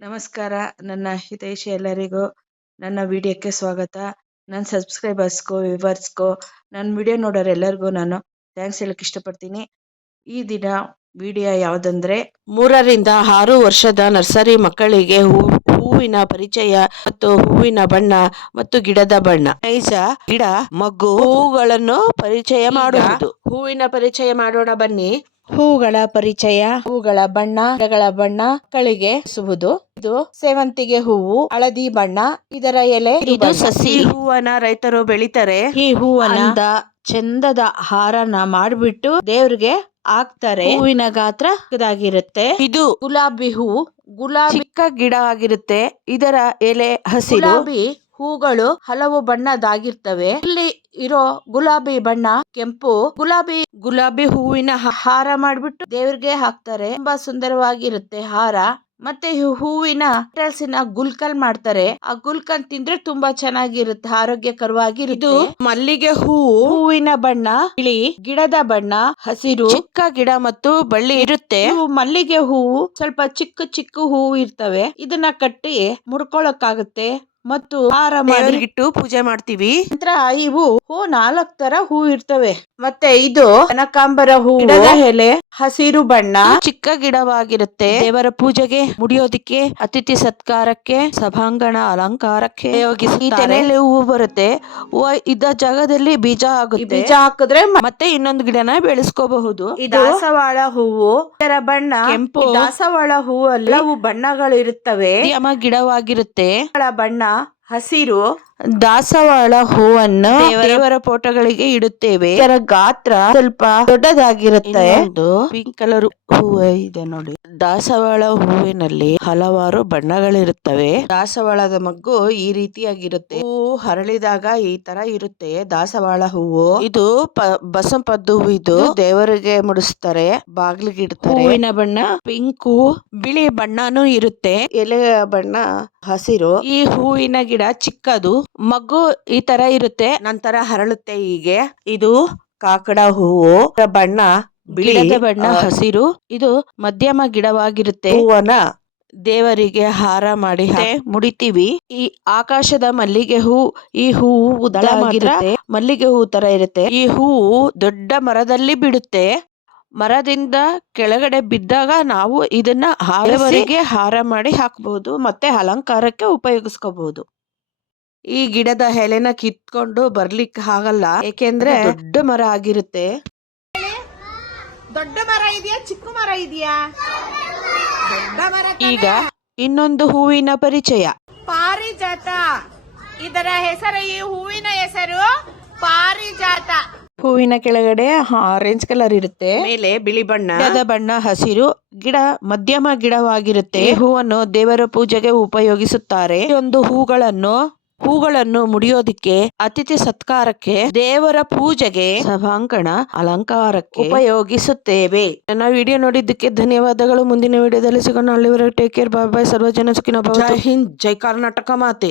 ನಮಸ್ಕಾರ. ನನ್ನ ಹಿತೈಷಿ ಎಲ್ಲರಿಗೂ ನನ್ನ ವಿಡಿಯೋಕ್ಕೆ ಸ್ವಾಗತ. ನನ್ನ ಸಬ್ಸ್ಕ್ರೈಬರ್ಸ್ಗೂ ವಿವರ್ಸ್ಗೂ ನನ್ನ ವಿಡಿಯೋ ನೋಡೋರೆಲ್ಲರಿಗೂ ನಾನು ಥ್ಯಾಂಕ್ಸ್ ಹೇಳಕ್ಕೆ ಇಷ್ಟಪಡ್ತೀನಿ. ಈ ದಿನ ವಿಡಿಯೋ ಯಾವುದಂದ್ರೆ ಮೂರರಿಂದ ಆರು ವರ್ಷದ ನರ್ಸರಿ ಮಕ್ಕಳಿಗೆ ಹೂ ಹೂವಿನ ಪರಿಚಯ ಮತ್ತು ಹೂವಿನ ಬಣ್ಣ ಮತ್ತು ಗಿಡದ ಬಣ್ಣ. ನೈಜ ಗಿಡ ಮಗ್ಗು ಹೂಗಳನ್ನು ಪರಿಚಯ ಮಾಡುವುದು. ಹೂವಿನ ಪರಿಚಯ ಮಾಡೋಣ ಬನ್ನಿ. ಹೂಗಳ ಪರಿಚಯ ಹೂಗಳ ಬಣ್ಣ ಗಿಡಗಳ ಬಣ್ಣ ಕಳಿಗೆ ಸುವುದು ಇದು ಸೇವಂತಿಗೆ ಹೂವು ಹಳದಿ ಬಣ್ಣ ಇದರ ಎಲೆ ಇದು ಸಸಿ ಹೂವನ್ನ ರೈತರು ಬೆಳಿತಾರೆ. ಈ ಹೂವನ್ನ ಚಂದದ ಹಾರನ ಮಾಡಿಬಿಟ್ಟು ದೇವ್ರಿಗೆ ಹಾಕ್ತಾರೆ. ಹೂವಿನ ಗಾತ್ರ ಇದಾಗಿರುತ್ತೆ ಇದು ಗುಲಾಬಿ ಹೂ ಗುಲಾಬಿ ಚಿಕ್ಕ ಗಿಡ ಆಗಿರುತ್ತೆ ಇದರ ಎಲೆ ಹಸಿರು. ಗುಲಾಬಿ ಹೂಗಳು ಹಲವು ಬಣ್ಣದಾಗಿರ್ತವೆ ಇಲ್ಲಿ ಇರೋ ಗುಲಾಬಿ ಬಣ್ಣ, ಕೆಂಪು, ಗುಲಾಬಿ ಗುಲಾಬಿ ಹೂವಿನ ಹಾರ ಮಾಡ್ಬಿಟ್ಟು ದೇವ್ರಿಗೆ ಹಾಕ್ತಾರೆ. ತುಂಬಾ ಸುಂದರವಾಗಿರುತ್ತೆ ಹಾರ. ಮತ್ತೆ ಹೂವಿನ ನ ಗುಲ್ಕಲ್ ಮಾಡ್ತಾರೆ. ಆ ಗುಲ್ಕಲ್ ತಿಂದ್ರೆ ತುಂಬಾ ಚೆನ್ನಾಗಿರುತ್ತೆ, ಆರೋಗ್ಯಕರವಾಗಿ ಇದು ಮಲ್ಲಿಗೆ ಹೂವು ಹೂವಿನ ಬಣ್ಣ, ಬಿಳಿ ಗಿಡದ ಬಣ್ಣ, ಹಸಿರು ಚಿಕ್ಕ ಗಿಡ ಮತ್ತು ಬಳ್ಳಿ ಇರುತ್ತೆ. ಮಲ್ಲಿಗೆ ಹೂವು ಸ್ವಲ್ಪ ಚಿಕ್ಕ ಚಿಕ್ಕ ಹೂವು ಇರ್ತವೆ. ಇದನ್ನ ಕಟ್ಟಿ ಮುಡ್ಕೊಳಕ್ಕಾಗುತ್ತೆ. ಮತ್ತು ಹಾರ ಪೂಜೆ ಮಾಡ್ತೀವಿ. ನಂತರ ಇವು ಹೂ ನಾಲ್ಕ್ ತರ ಹೂ ಇರ್ತವೆ. ಮತ್ತೆ ಇದು ಕನಕಾಂಬರ ಹೂ ಎಲೆ ಹಸಿರು ಬಣ್ಣ ಚಿಕ್ಕ ಗಿಡವಾಗಿರುತ್ತೆ. ದೇವರ ಪೂಜೆಗೆ ಮುಡಿಯೋದಿಕ್ಕೆ ಅತಿಥಿ ಸತ್ಕಾರಕ್ಕೆ ಸಭಾಂಗಣ ಅಲಂಕಾರಕ್ಕೆ ಈ ತೆನೆಯಲ್ಲಿ ಹೂ ಬರುತ್ತೆ. ಹೂವು ಇದ್ದ ಜಾಗದಲ್ಲಿ ಬೀಜ ಆಗುತ್ತೆ. ಬೀಜ ಹಾಕಿದ್ರೆ ಮತ್ತೆ ಇನ್ನೊಂದು ಗಿಡನ ಬೆಳೆಸ್ಕೋಬಹುದು. ದಾಸವಾಳ ಹೂವು ಇದರ ಬಣ್ಣ ಕೆಂಪು. ದಾಸವಾಳ ಹೂವು ಎಲ್ಲವೂ ಬಣ್ಣಗಳು ಇರುತ್ತವೆ ಯಮ ಗಿಡವಾಗಿರುತ್ತೆ ಬಣ್ಣ ಹಸಿರು ದಾಸವಾಳ ಹೂವನ್ನು ದೇವರ ಫೋಟೋಗಳಿಗೆ ಇಡುತ್ತೇವೆ. ಇದರ ಗಾತ್ರ ಸ್ವಲ್ಪ ದೊಡ್ಡದಾಗಿರುತ್ತೆ. ಪಿಂಕ್ ಕಲರ್ ಹೂವ ಇದೆ ನೋಡಿ. ದಾಸವಾಳ ಹೂವಿನಲ್ಲಿ ಹಲವಾರು ಬಣ್ಣಗಳಿರುತ್ತವೆ. ದಾಸವಾಳದ ಮಗ್ಗು ಈ ರೀತಿಯಾಗಿರುತ್ತೆ. ಹೂವು ಹರಳಿದಾಗ ಈ ತರ ಇರುತ್ತೆ ದಾಸವಾಳ ಹೂವು. ಇದು ಬಸಂಪದ್ದು ಇದು. ದೇವರಿಗೆ ಮುಡಿಸ್ತಾರೆ ಬಾಗಿಲಿಗೆ ಇಡ್ತಾರೆ. ಹೂವಿನ ಬಣ್ಣ ಪಿಂಕು ಬಿಳಿ ಬಣ್ಣನೂ ಇರುತ್ತೆ. ಎಲೆಯ ಬಣ್ಣ ಹಸಿರು. ಈ ಹೂವಿನ ಗಿಡ ಚಿಕ್ಕದು. ಮಗ್ಗು ಈ ತರ ಇರುತ್ತೆ. ನಂತರ ಹರಳುತ್ತೆ ಹೀಗೆ. ಇದು ಕಾಕಡ ಹೂವು. ಇದರ ಬಣ್ಣ ಬಿಳಿ ಬಣ್ಣ ಹಸಿರು. ಇದು ಮಧ್ಯಮ ಗಿಡವಾಗಿರುತ್ತೆ. ಹೂವನ ದೇವರಿಗೆ ಹಾರ ಮಾಡಿ ಮುಡಿತೀವಿ. ಈ ಆಕಾಶದ ಮಲ್ಲಿಗೆ ಹೂ ಈ ಹೂವು ಉದ್ದವಾಗಿರುತ್ತೆ ಮಲ್ಲಿಗೆ ಹೂ ತರ ಇರುತ್ತೆ. ಈ ಹೂವು ದೊಡ್ಡ ಮರದಲ್ಲಿ ಬಿಡುತ್ತೆ. ಮರದಿಂದ ಕೆಳಗಡೆ ಬಿದ್ದಾಗ ನಾವು ಇದನ್ನ ಹಾರವರಿಗೆ ಹಾರ ಮಾಡಿ ಹಾಕಬಹುದು ಮತ್ತೆ ಅಲಂಕಾರಕ್ಕೆ ಉಪಯೋಗಿಸ್ಕೋಬಹುದು ಈ ಗಿಡದ ಎಲೆನ ಕಿತ್ಕೊಂಡು ಬರ್ಲಿಕ್ಕೆ ಆಗಲ್ಲ. ಏಕೆಂದ್ರೆ ದೊಡ್ಡ ಮರ ಆಗಿರುತ್ತೆ. ದೊಡ್ಡ ಮರ ಇದೆಯಾ? ಚಿಕ್ಕ ಮರ ಇದೆಯಾ? ದೊಡ್ಡ ಮರ ಈಗ ಇನ್ನೊಂದು ಹೂವಿನ ಪರಿಚಯ. ಪಾರಿಜಾತ. ಇದರ ಹೆಸರು ಈ ಹೂವಿನ ಹೆಸರು ಪಾರಿಜಾತ. ಹೂವಿನ ಕೆಳಗಡೆ ಆರೆಂಜ್ ಕಲರ್ ಇರುತ್ತೆ. ಮೇಲೆ ಬಿಳಿ ಬಣ್ಣ. ಗಿಡದ ಬಣ್ಣ ಹಸಿರು ಗಿಡ ಮಧ್ಯಮ ಗಿಡವಾಗಿರುತ್ತೆ. ಹೂವನ್ನು ದೇವರ ಪೂಜೆಗೆ ಉಪಯೋಗಿಸುತ್ತಾರೆ. ಈ ಒಂದು ಹೂಗಳನ್ನು ಹೂಗಳನ್ನು ಮುಡಿಯೋದಿಕ್ಕೆ, ಅತಿಥಿ ಸತ್ಕಾರಕ್ಕೆ, ದೇವರ ಪೂಜೆಗೆ, ಸಭಾಂಗಣ ಅಲಂಕಾರಕ್ಕೆ ಉಪಯೋಗಿಸುತ್ತೇವೆ. ನನ್ನ ವಿಡಿಯೋ ನೋಡಿದ್ದಕ್ಕೆ ಧನ್ಯವಾದಗಳು. ಮುಂದಿನ ವಿಡಿಯೋದಲ್ಲಿ ಸಿಗೋಣ. ಅಲ್ಲಿವರೆಗೆ ಟೇಕ್ ಕೇರ್ ಬಾಯ್ ಬಾಯ್ ಸರ್ವಜನ ಸುಖಿನ. ಜೈ ಹಿಂದ್. ಜೈ ಕರ್ನಾಟಕ ಮಾತೆ.